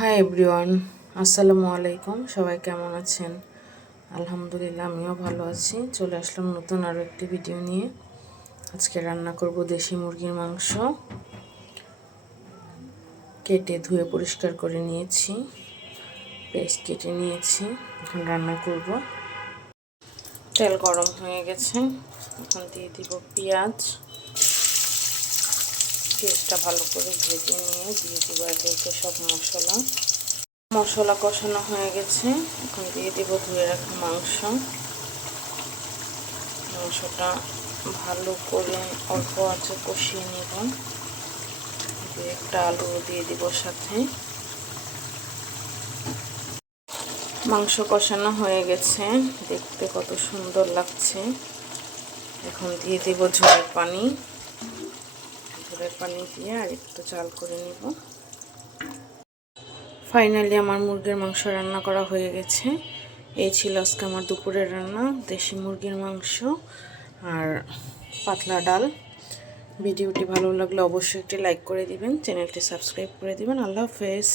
Hi everyone, আসসালামু আলাইকুম। সবাই কেমন আছেন? আলহামদুলিল্লাহ, আমিও ভালো আছি। চলে আসলাম নতুন আরও একটি ভিডিও নিয়ে। আজকে রান্না করব দেশি মুরগির মাংস। কেটে ধুয়ে পরিষ্কার করে নিয়েছি, পেস্ট কেটে নিয়েছি। এখন রান্না করব। তেল গরম হয়ে গেছে, এখন দিয়ে দিব পেঁয়াজ। পেঁয়াজটা ভালো করে ভেজে নিয়ে দিয়ে দিব একে একে সব মশলা কষানো হয়ে গেছে। এখন দিয়ে দেব ধুয়ে রাখা মাংসটা ভালো করে অল্প আঁচে কষিয়ে নেব। একটা আলু দিয়ে দিব সাথে। মাংস কষানো হয়ে গেছে, দেখতে কত সুন্দর লাগছে। এখন দিয়ে দেব ঝোলের পানি দিয়ে আর একটু চাল করে নেব। ফাইনালি আমার মুরগির মাংস রান্না করা হয়ে গেছে। এই ছিল আজকে আমার দুপুরের রান্না, দেশি মুরগির মাংস আর পাতলা ডাল। ভিডিওটি ভালো লাগলে অবশ্যই একটি লাইক করে দিবেন, চ্যানেলটি সাবস্ক্রাইব করে দিবেন। আল্লাহ হাফেজ।